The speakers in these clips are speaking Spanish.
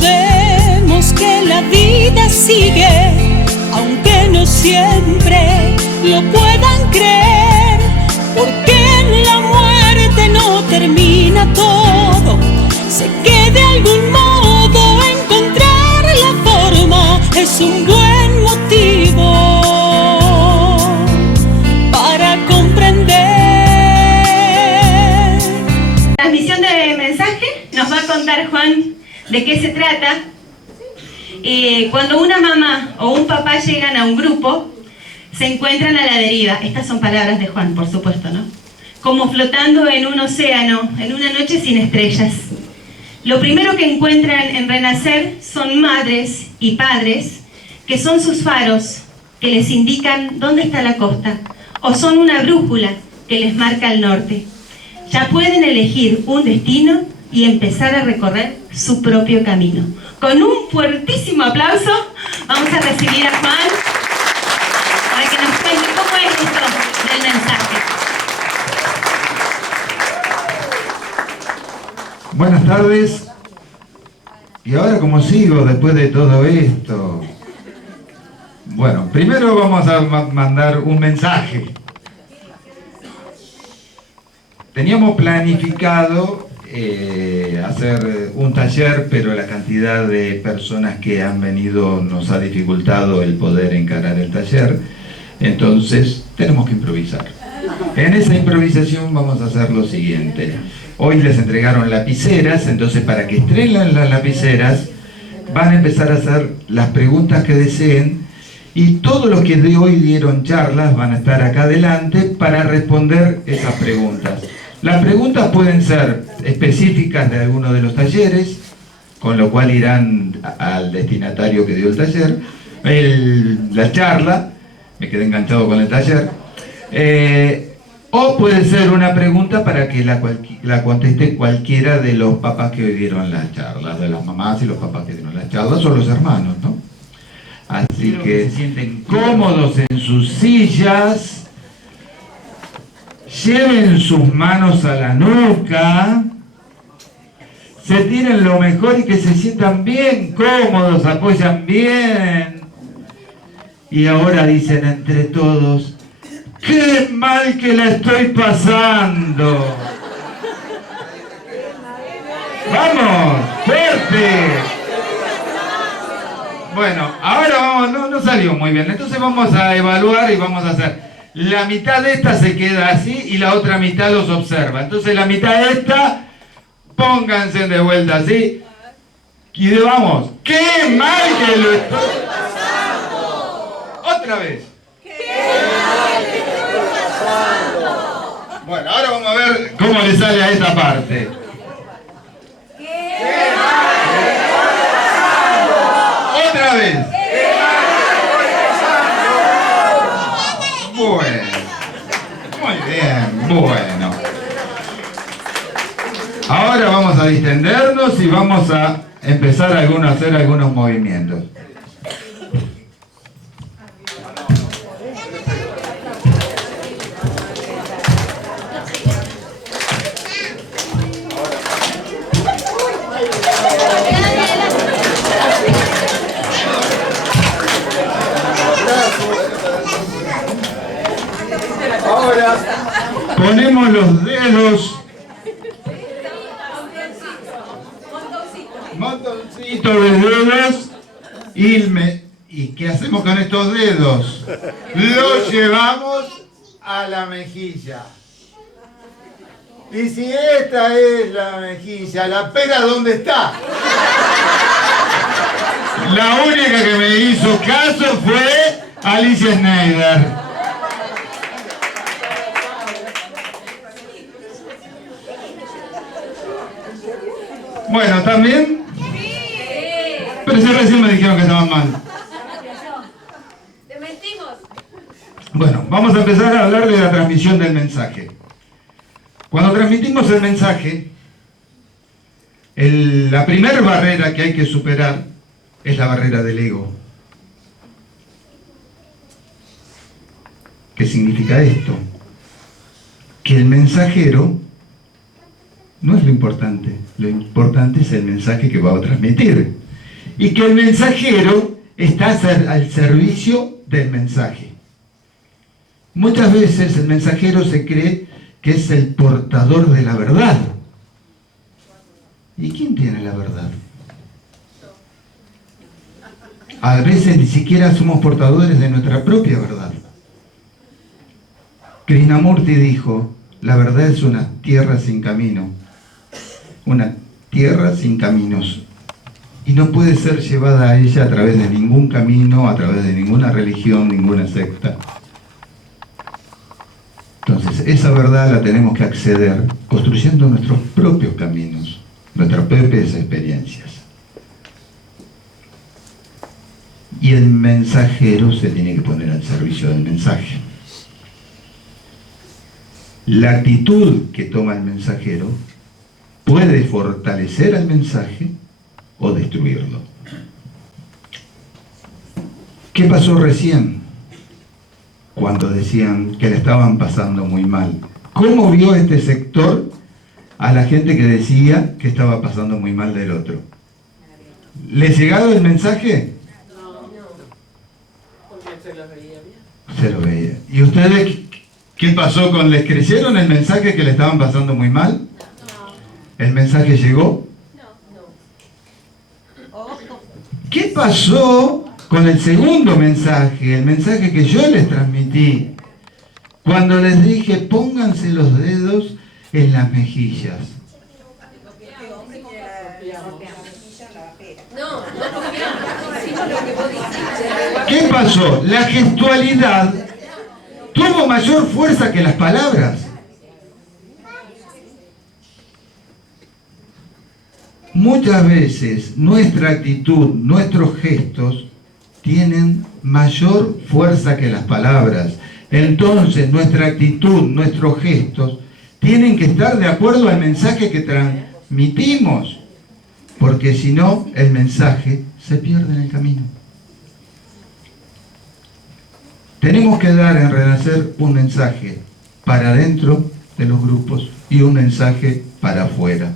sabemos que la vida sigue, aunque no siempre lo puedan creer, porque en la muerte no termina todo. Sé que de algún modo encontrar la forma es un buen motivo para comprender. Transmisión de mensaje, nos va a contar Juan de qué se trata. Cuando una mamá o un papá llegan a un grupo, se encuentran a la deriva. Estas son palabras de Juan, por supuesto, ¿no? Como flotando en un océano, en una noche sin estrellas. Lo primero que encuentran en Renacer son madres y padres que son sus faros, que les indican dónde está la costa, o son una brújula que les marca el norte. Ya pueden elegir un destino y empezar a recorrer su propio camino. Con un fuertísimo aplauso vamos a recibir a Juan para que nos cuente cómo es esto del mensaje. Buenas tardes. ¿Y ahora cómo sigo después de todo esto? Bueno, primero vamos a mandar un mensaje. Teníamos planificado hacer un taller, pero la cantidad de personas que han venido nos ha dificultado el poder encarar el taller. Entonces tenemos que improvisar. En esa improvisación vamos a hacer lo siguiente. Hoy les entregaron lapiceras, entonces para que estrenen las lapiceras van a empezar a hacer las preguntas que deseen, y todos los que de hoy dieron charlas van a estar acá adelante para responder esas preguntas. Las preguntas pueden ser específicas de alguno de los talleres, con lo cual irán al destinatario que dio el taller, la charla, me quedé enganchado con el taller, o puede ser una pregunta para que la conteste cualquiera de los papás que hoy dieron las charlas, de las mamás y los papás que dieron las charlas, o los hermanos, ¿no? Así que se sienten cómodos en sus sillas, lleven sus manos a la nuca, se tiren lo mejor y que se sientan bien cómodos, apoyan bien. Y ahora dicen entre todos: ¡qué mal que la estoy pasando! ¡Vamos! ¡Fuerte! Bueno, ahora vamos, no salió muy bien. Entonces vamos a evaluar y vamos a hacer. La mitad de esta se queda así y la otra mitad los observa. Entonces la mitad de esta, pónganse de vuelta así. Y vamos. ¡Qué mal que lo estoy pasando! Otra vez. Bueno, ahora vamos a ver cómo le sale a esta parte. Otra vez. Bueno. Muy bien, bueno. Ahora vamos a distendernos y vamos a empezar a hacer algunos movimientos. Ahora ponemos los dedos, montoncito de dedos, ¿y qué hacemos con estos dedos? Los llevamos a la mejilla. Y si esta es la mejilla, ¿la pera dónde está? La única que me hizo caso fue Alicia Schneider. Bueno, ¿están bien? Pero si recién me dijeron que estaban mal. Te mentimos. Bueno, vamos a empezar a hablar de la transmisión del mensaje. Cuando transmitimos el mensaje, la primera barrera que hay que superar es la barrera del ego. ¿Qué significa esto? Que el mensajero no es lo importante es el mensaje que va a transmitir. y que el mensajero está al servicio del mensaje. Muchas veces el mensajero se cree que es el portador de la verdad. ¿Y quién tiene la verdad? A veces ni siquiera somos portadores de nuestra propia verdad. Krishnamurti dijo, la verdad es una tierra sin camino, una tierra sin caminos, y no puede ser llevada a ella a través de ningún camino, a través de ninguna religión, ninguna secta. Entonces, esa verdad la tenemos que acceder construyendo nuestros propios caminos, nuestras propias experiencias. Y el mensajero se tiene que poner al servicio del mensaje. La actitud que toma el mensajero puede fortalecer al mensaje o destruirlo. ¿Qué pasó recién? Cuando decían que le estaban pasando muy mal. ¿Cómo vio este sector a la gente que decía que estaba pasando muy mal del otro? ¿Le llegaba el mensaje? No, porque se lo veía bien. Se lo veía. ¿Y ustedes qué pasó con les creyeron el mensaje que le estaban pasando muy mal? ¿El mensaje llegó? ¿Qué pasó con el segundo mensaje, el mensaje que yo les transmití, cuando les dije pónganse los dedos en las mejillas? ¿Qué pasó? La gestualidad tuvo mayor fuerza que las palabras. Muchas veces nuestra actitud, nuestros gestos tienen mayor fuerza que las palabras. Entonces nuestra actitud, nuestros gestos tienen que estar de acuerdo al mensaje que transmitimos, porque si no, el mensaje se pierde en el camino. Tenemos que dar en Renacer un mensaje para adentro de los grupos y un mensaje para afuera.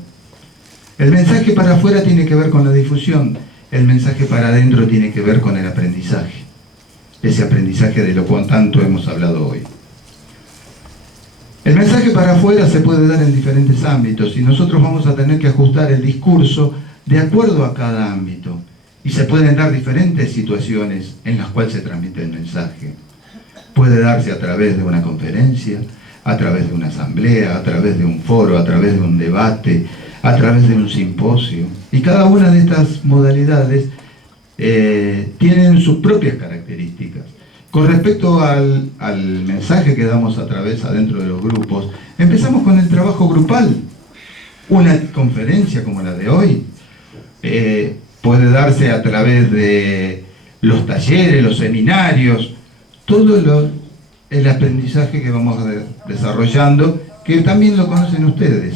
El mensaje para afuera tiene que ver con la difusión, el mensaje para adentro tiene que ver con el aprendizaje. Ese aprendizaje de lo cual tanto hemos hablado hoy. El mensaje para afuera se puede dar en diferentes ámbitos y nosotros vamos a tener que ajustar el discurso de acuerdo a cada ámbito. Y se pueden dar diferentes situaciones en las cuales se transmite el mensaje. Puede darse a través de una conferencia, a través de una asamblea, a través de un foro, a través de un debate, a través de un simposio. Y cada una de estas modalidades tienen sus propias características. Con respecto al mensaje que damos a través adentro de los grupos, empezamos con el trabajo grupal. Una conferencia como la de hoy puede darse a través de los talleres, los seminarios, todo el aprendizaje que vamos desarrollando, que también lo conocen ustedes.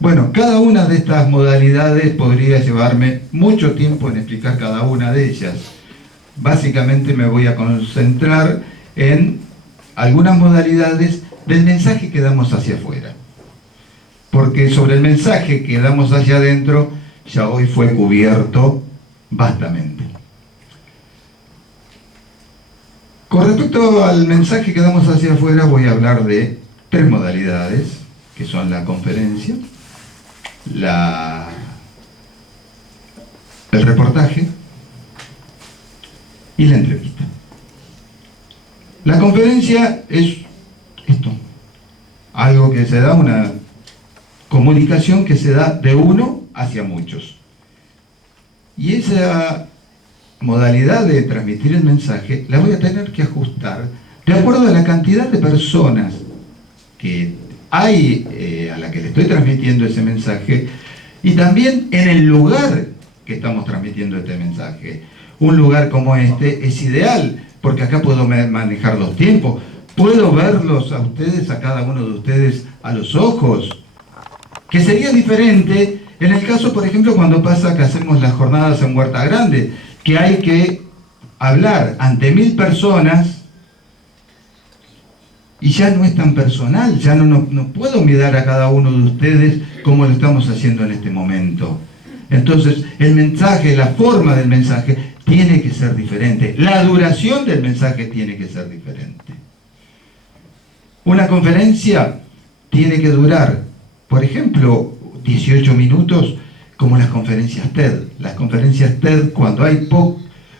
Bueno, cada una de estas modalidades podría llevarme mucho tiempo en explicar cada una de ellas. Básicamente me voy a concentrar en algunas modalidades del mensaje que damos hacia afuera. Porque sobre el mensaje que damos hacia adentro, ya hoy fue cubierto vastamente. Con respecto al mensaje que damos hacia afuera, voy a hablar de 3 modalidades, que son la conferencia, el reportaje y la entrevista. La conferencia es esto, algo que se da, una comunicación que se da de uno hacia muchos. Y esa modalidad de transmitir el mensaje la voy a tener que ajustar de acuerdo a la cantidad de personas que hay a la que le estoy transmitiendo ese mensaje y también en el lugar que estamos transmitiendo este mensaje. Un lugar como este es ideal porque acá puedo manejar 2 tiempos, puedo verlos a ustedes, a cada uno de ustedes a los ojos, que sería diferente en el caso, por ejemplo, cuando pasa que hacemos las jornadas en Huerta Grande, que hay que hablar ante 1000 personas y ya no es tan personal, ya no puedo mirar a cada uno de ustedes como lo estamos haciendo en este momento. Entonces, el mensaje, la forma del mensaje tiene que ser diferente. La duración del mensaje tiene que ser diferente. Una conferencia tiene que durar, por ejemplo, 18 minutos, como las conferencias TED. Las conferencias TED, cuando hay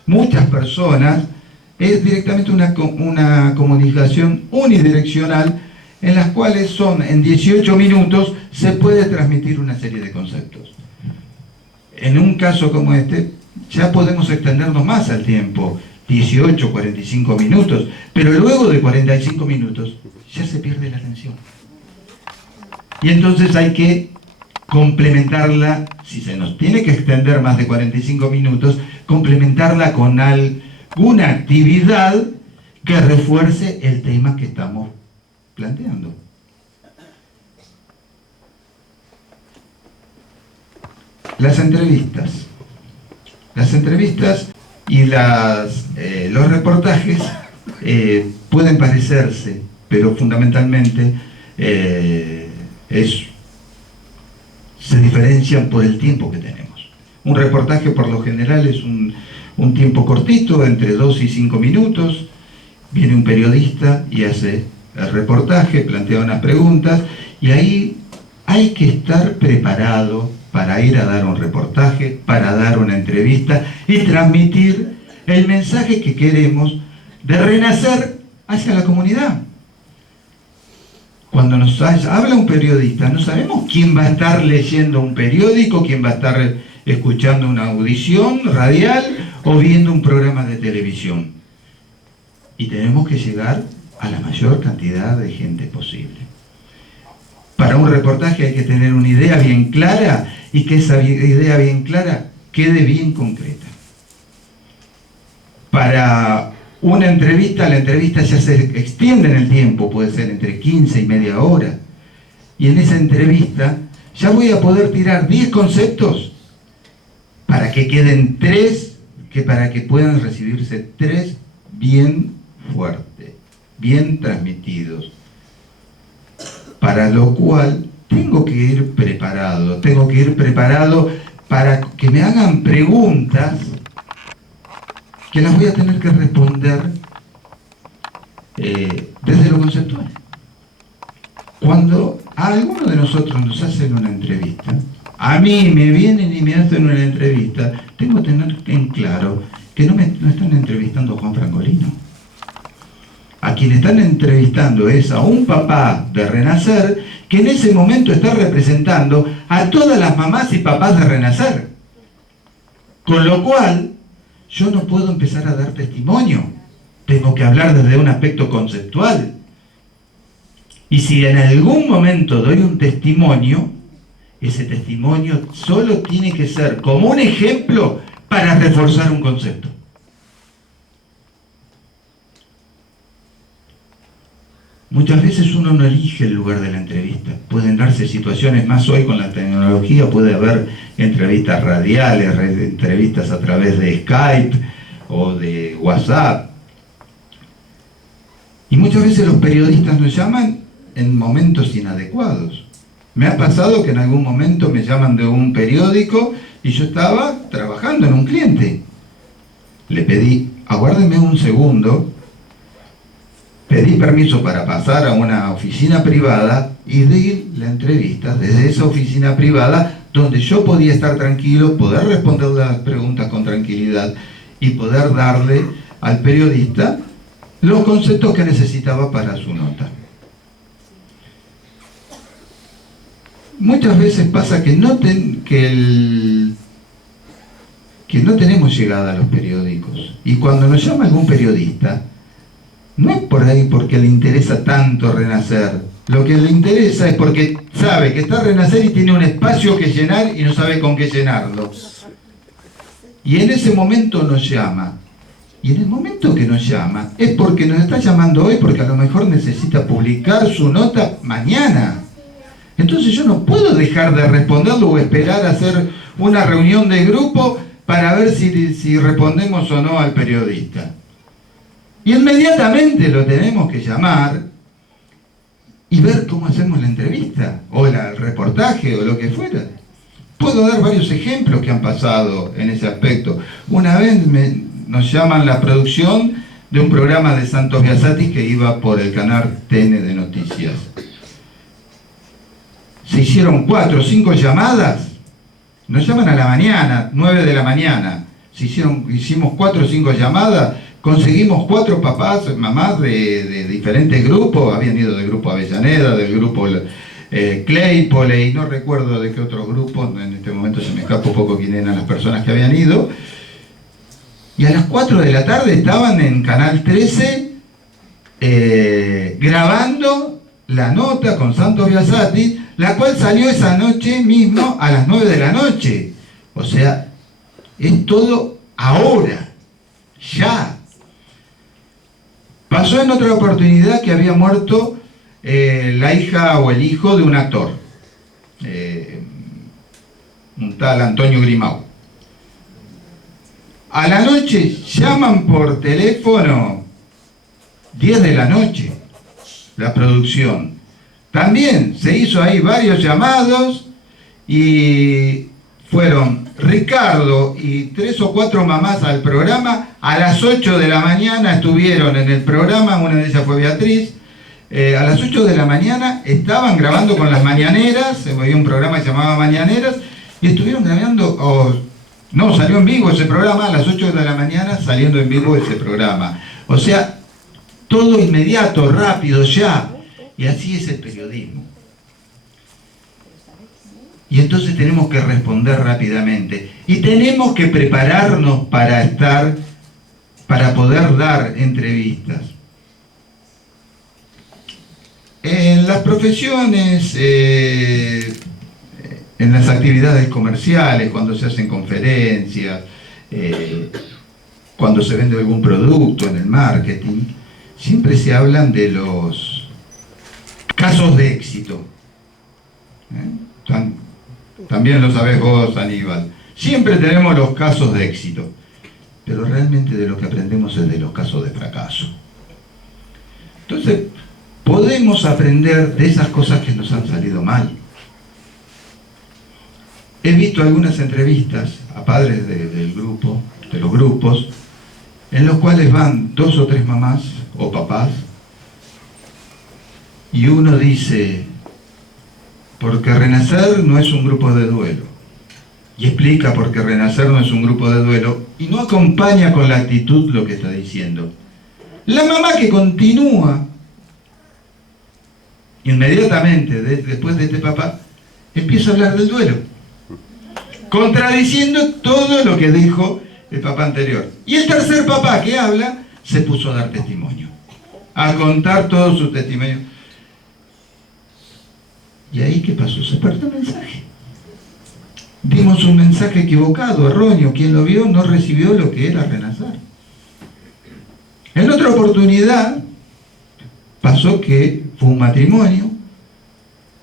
muchas personas, es directamente una comunicación unidireccional, en las cuales en 18 minutos se puede transmitir una serie de conceptos. En un caso como este, ya podemos extendernos más al tiempo, 18, 45 minutos, pero luego de 45 minutos ya se pierde la atención. Y entonces hay que complementarla, si se nos tiene que extender más de 45 minutos, complementarla con alguna actividad que refuerce el tema que estamos planteando. Las entrevistas y los reportajes pueden parecerse, pero fundamentalmente se diferencian por el tiempo que tenemos. Un reportaje por lo general es un tiempo cortito, entre 2 y 5 minutos. Viene un periodista y hace el reportaje, plantea unas preguntas, y ahí hay que estar preparado para ir a dar un reportaje, para dar una entrevista y transmitir el mensaje que queremos de renacer hacia la comunidad. Cuando nos habla un periodista, no sabemos quién va a estar leyendo un periódico, quién va a estar escuchando una audición radial o viendo un programa de televisión. Y tenemos que llegar a la mayor cantidad de gente posible. Para un reportaje hay que tener una idea bien clara y que esa idea bien clara quede bien concreta. Para una entrevista, la entrevista ya se extiende en el tiempo, puede ser entre 15 y media hora. Y en esa entrevista ya voy a poder tirar 10 conceptos para que queden 3, para que puedan recibirse 3 bien fuertes, bien transmitidos. Para lo cual tengo que ir preparado para que me hagan preguntas que las voy a tener que responder desde lo conceptual. Cuando a alguno de nosotros nos hacen una entrevista, a mí me vienen y me hacen una entrevista, tengo que tener en claro que no están entrevistando a Juan Francolino. A quien están entrevistando es a un papá de Renacer que en ese momento está representando a todas las mamás y papás de Renacer. Con lo cual, yo no puedo empezar a dar testimonio. Tengo que hablar desde un aspecto conceptual. Y si en algún momento doy un testimonio, ese testimonio solo tiene que ser como un ejemplo para reforzar un concepto. Muchas veces uno no elige el lugar de la entrevista. Pueden darse situaciones, más hoy con la tecnología, puede haber entrevistas radiales, entrevistas a través de Skype o de WhatsApp. Y muchas veces los periodistas nos llaman en momentos inadecuados. Me ha pasado que en algún momento me llaman de un periódico y yo estaba trabajando en un cliente. Le pedí, aguárdeme un segundo. Pedí permiso para pasar a una oficina privada y di la entrevista desde esa oficina privada donde yo podía estar tranquilo, poder responder las preguntas con tranquilidad y poder darle al periodista los conceptos que necesitaba para su nota. Muchas veces pasa que no tenemos llegada a los periódicos, y cuando nos llama algún periodista, no es por ahí porque le interesa tanto Renacer. Lo que le interesa es porque sabe que está Renacer y tiene un espacio que llenar y no sabe con qué llenarlo. Y en ese momento nos llama. Y en el momento que nos llama es porque nos está llamando hoy, porque a lo mejor necesita publicar su nota mañana. Entonces yo no puedo dejar de responderlo o esperar a hacer una reunión de grupo para ver si respondemos o no al periodista. Y inmediatamente lo tenemos que llamar y ver cómo hacemos la entrevista, o el reportaje, o lo que fuera. Puedo dar varios ejemplos que han pasado en ese aspecto. Una vez nos llaman la producción de un programa de Santos Biasati que iba por el canal TN de Noticias. Se hicieron 4 o 5 llamadas, nos llaman a la mañana, 9 de la mañana. Hicimos 4 o 5 llamadas, conseguimos 4 papás, mamás de diferentes grupos, habían ido del grupo Avellaneda, del grupo Claypole, y no recuerdo de qué otros grupos, en este momento se me escapa un poco quién eran las personas que habían ido, y a las 4 de la tarde estaban en Canal 13 grabando la nota con Santos Biasati, la cual salió esa noche mismo a las 9 de la noche. O sea, es todo ahora, ya. Pasó en otra oportunidad que había muerto la hija o el hijo de un actor, un tal Antonio Grimau. A la noche llaman por teléfono, 10 de la noche, la producción. También se hizo ahí varios llamados y fueron Ricardo y 3 o 4 mamás al programa. A las 8 de la mañana estuvieron en el programa, una de ellas fue Beatriz. A las 8 de la mañana estaban grabando con las mañaneras, había un programa que se llamaba Mañaneras, y estuvieron grabando, no, salió en vivo ese programa, a las 8 de la mañana saliendo en vivo ese programa. O sea, todo inmediato, rápido, ya. Y así es el periodismo. Y entonces tenemos que responder rápidamente. Y tenemos que prepararnos para poder dar entrevistas. En las profesiones, en las actividades comerciales, cuando se hacen conferencias, cuando se vende algún producto en el marketing, siempre se hablan de los casos de éxito. También lo sabés vos, Aníbal. Siempre tenemos los casos de éxito, pero realmente de lo que aprendemos es de los casos de fracaso. Entonces, podemos aprender de esas cosas que nos han salido mal. He visto algunas entrevistas a padres del grupo, de los grupos, en los cuales van 2 o 3 mamás o papás, y uno dice, porque Renacer no es un grupo de duelo, y explica por qué Renacer no es un grupo de duelo, y no acompaña con la actitud lo que está diciendo. La mamá que continúa, inmediatamente después de este papá, empieza a hablar del duelo, contradiciendo todo lo que dijo el papá anterior. Y el tercer papá que habla se puso a dar testimonio, a contar todo su testimonio. ¿Y ahí qué pasó? Se perdió el mensaje. Dimos un mensaje equivocado, erróneo. Quien lo vio no recibió lo que era Renacer. En otra oportunidad pasó que fue un matrimonio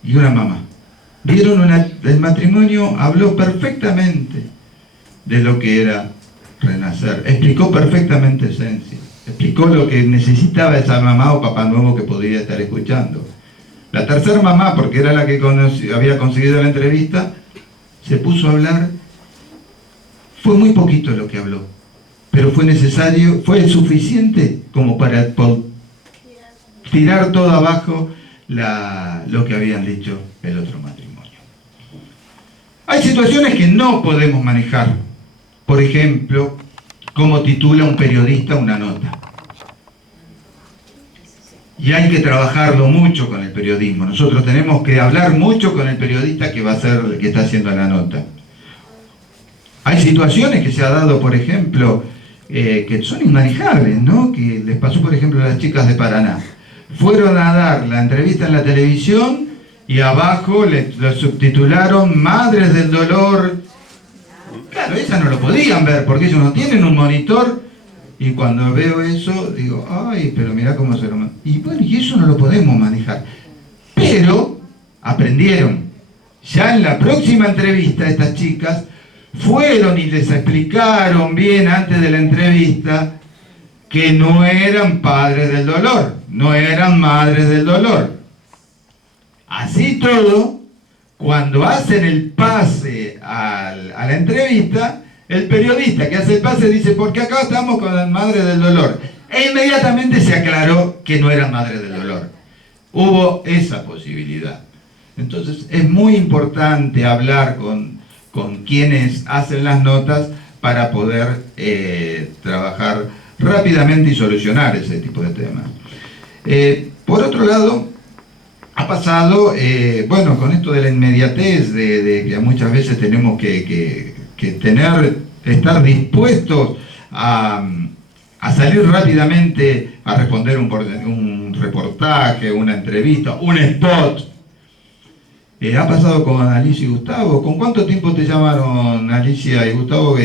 y una mamá. El matrimonio habló perfectamente de lo que era Renacer. Explicó perfectamente esencia. Explicó lo que necesitaba esa mamá o papá nuevo que podría estar escuchando. La tercera mamá, porque era la que había conseguido la entrevista, se puso a hablar. Fue muy poquito lo que habló, pero fue necesario, fue suficiente como para tirar todo abajo lo que habían dicho el otro matrimonio. Hay situaciones que no podemos manejar. Por ejemplo, cómo titula un periodista una nota. Y hay que trabajarlo mucho con el periodismo. Nosotros tenemos que hablar mucho con el periodista que va a ser el que está haciendo la nota. Hay situaciones que se ha dado, por ejemplo, que son inmanejables, ¿no? Que les pasó, por ejemplo, a las chicas de Paraná. Fueron a dar la entrevista en la televisión y abajo lo subtitularon Madres del Dolor. Claro, ellas no lo podían ver porque ellos no tienen un monitor. Y cuando veo eso, digo, ay, pero mirá cómo se lo maneja. Y bueno, y eso no lo podemos manejar. Pero aprendieron. Ya en la próxima entrevista, estas chicas fueron y les explicaron bien antes de la entrevista que no eran padres del dolor, no eran madres del dolor. Así todo, cuando hacen el pase a la entrevista, el periodista que hace el pase dice, porque acá estamos con la madre del dolor. E inmediatamente se aclaró que no era madre del dolor. Hubo esa posibilidad. Entonces es muy importante hablar con quienes hacen las notas para poder trabajar rápidamente y solucionar ese tipo de temas. Por otro lado, ha pasado, bueno, con esto de la inmediatez, de que muchas veces tenemos que estar dispuestos a salir rápidamente a responder un reportaje, una entrevista, un spot. Ha pasado con Alicia y Gustavo. ¿Con cuánto tiempo te llamaron Alicia y Gustavo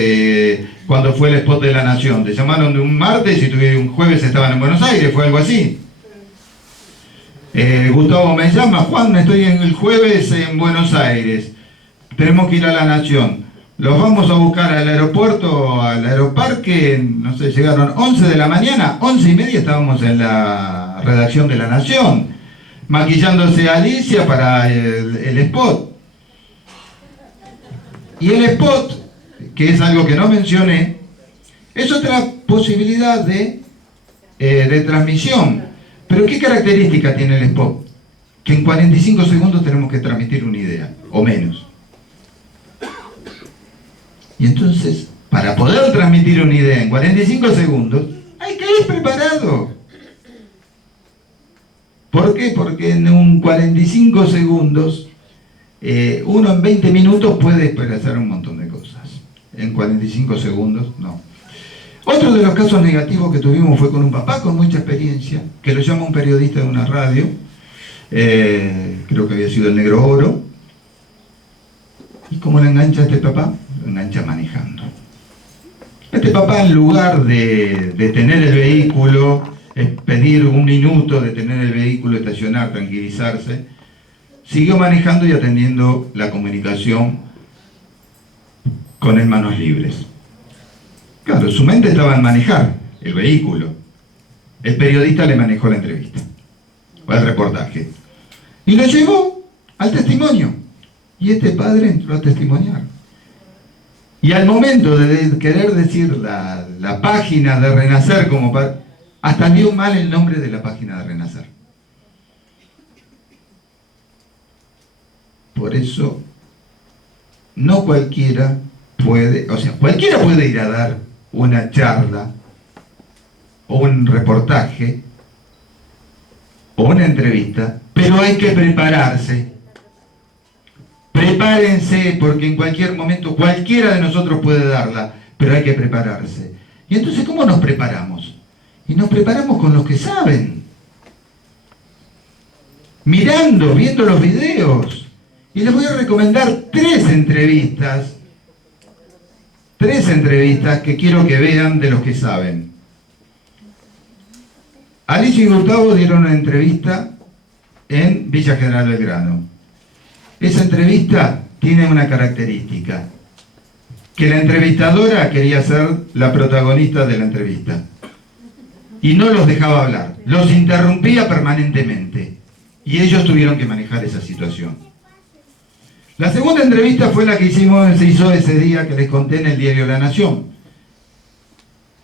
cuando fue el spot de La Nación? ¿Te llamaron de un martes y un jueves estaban en Buenos Aires? ¿Fue algo así? Gustavo me llama, Juan, estoy el jueves en Buenos Aires. Tenemos que ir a La Nación. Los vamos a buscar al aeropuerto, al aeroparque, no sé, llegaron 11 de la mañana, 11:30 estábamos en la redacción de La Nación, maquillándose a Alicia para el spot. Y el spot, que es algo que no mencioné, es otra posibilidad de transmisión. Pero ¿qué característica tiene el spot? Que en 45 segundos tenemos que transmitir una idea, o menos. Y entonces, para poder transmitir una idea en 45 segundos, hay que ir preparado. ¿Por qué? Porque en un 45 segundos, uno en 20 minutos puede expresar un montón de cosas. En 45 segundos, no. Otro de los casos negativos que tuvimos fue con un papá con mucha experiencia, que lo llama un periodista de una radio, creo que había sido el Negro Oro. ¿Y cómo le engancha a este papá? Lo engancha manejando. Este papá, en lugar de tener el vehículo, pedir un minuto de tener el vehículo, estacionar, tranquilizarse, siguió manejando y atendiendo la comunicación con el manos libres. Claro, su mente estaba en manejar el vehículo. El periodista le manejó la entrevista, o el reportaje, y lo llevó al testimonio. Y este padre entró a testimoniar. Y al momento de querer decir la página de Renacer como hasta dio mal el nombre de la página de Renacer. Por eso, no cualquiera puede, o sea, cualquiera puede ir a dar una charla, o un reportaje, o una entrevista, pero hay que prepararse. Prepárense, porque en cualquier momento cualquiera de nosotros puede darla, pero hay que prepararse. Y entonces, ¿cómo nos preparamos? Y nos preparamos con los que saben. Mirando, viendo los videos. Y les voy a recomendar tres entrevistas que quiero que vean de los que saben. Alicia y Gustavo dieron una entrevista en Villa General Belgrano. Esa entrevista tiene una característica, que la entrevistadora quería ser la protagonista de la entrevista y no los dejaba hablar, los interrumpía permanentemente y ellos tuvieron que manejar esa situación. La segunda entrevista fue la que se hizo ese día que les conté en el diario La Nación,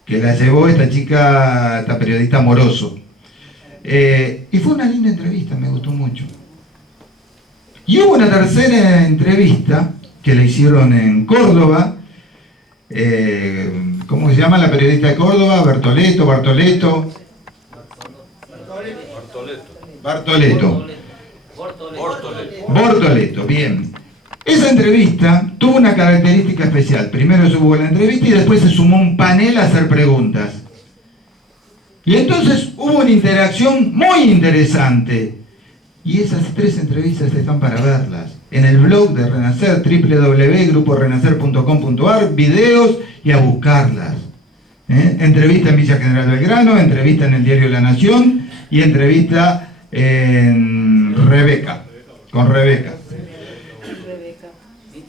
que la llevó esta chica, esta periodista Moroso, y fue una linda entrevista, me gustó mucho. Y hubo una tercera entrevista que le hicieron en Córdoba. ¿Cómo se llama la periodista de Córdoba? Bartoleto, bien. Esa entrevista tuvo una característica especial. Primero se hubo la entrevista y después se sumó un panel a hacer preguntas. Y entonces hubo una interacción muy interesante. Y esas tres entrevistas están para verlas en el blog de Renacer, www.gruporenacer.com.ar, videos y a buscarlas. Entrevista en Villa General Belgrano, entrevista en el diario La Nación y entrevista con Rebeca.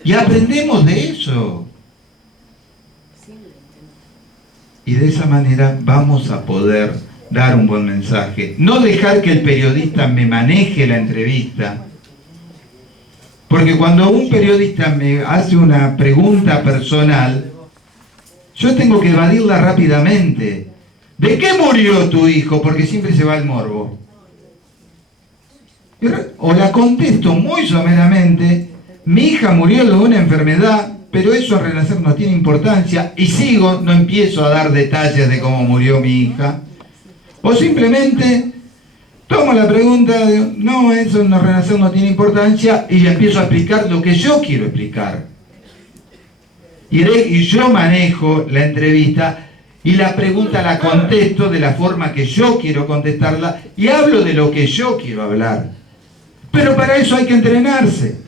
Y aprendemos de eso. Y de esa manera vamos a poder dar un buen mensaje. No dejar que el periodista me maneje la entrevista, Porque cuando un periodista me hace una pregunta personal, yo tengo que evadirla rápidamente. ¿De qué murió tu hijo? Porque siempre se va el morbo. O la contesto muy someramente, mi hija murió de una enfermedad, pero eso al Renacer no tiene importancia, y sigo, no empiezo a dar detalles de cómo murió mi hija. O simplemente tomo la pregunta, no, eso en Renacer no tiene importancia, y empiezo a explicar lo que yo quiero explicar. Y yo manejo la entrevista y la pregunta la contesto de la forma que yo quiero contestarla y hablo de lo que yo quiero hablar. Pero para eso hay que entrenarse.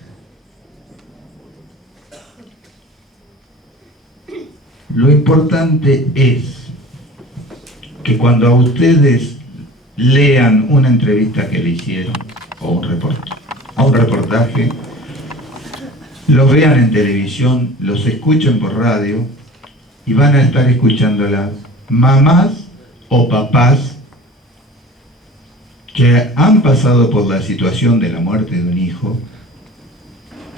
Lo importante es que cuando a ustedes lean una entrevista que le hicieron, o un reportaje, los vean en televisión, los escuchen por radio, y van a estar escuchando a las mamás o papás que han pasado por la situación de la muerte de un hijo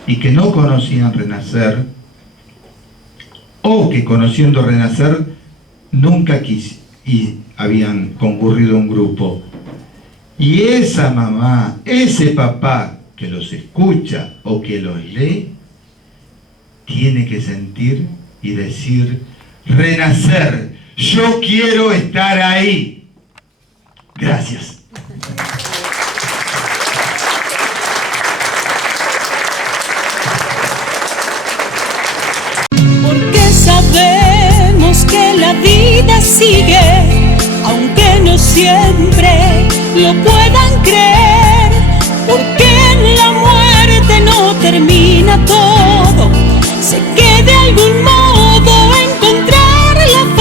y que no conocían Renacer, o que conociendo Renacer nunca y habían concurrido a un grupo. Y esa mamá, ese papá que los escucha o que los lee, tiene que sentir y decir: Renacer, yo quiero estar ahí. Gracias. Porque sabemos que la vida sigue, aunque no siempre lo puedan creer, porque en la muerte no termina todo, sé que de algún modo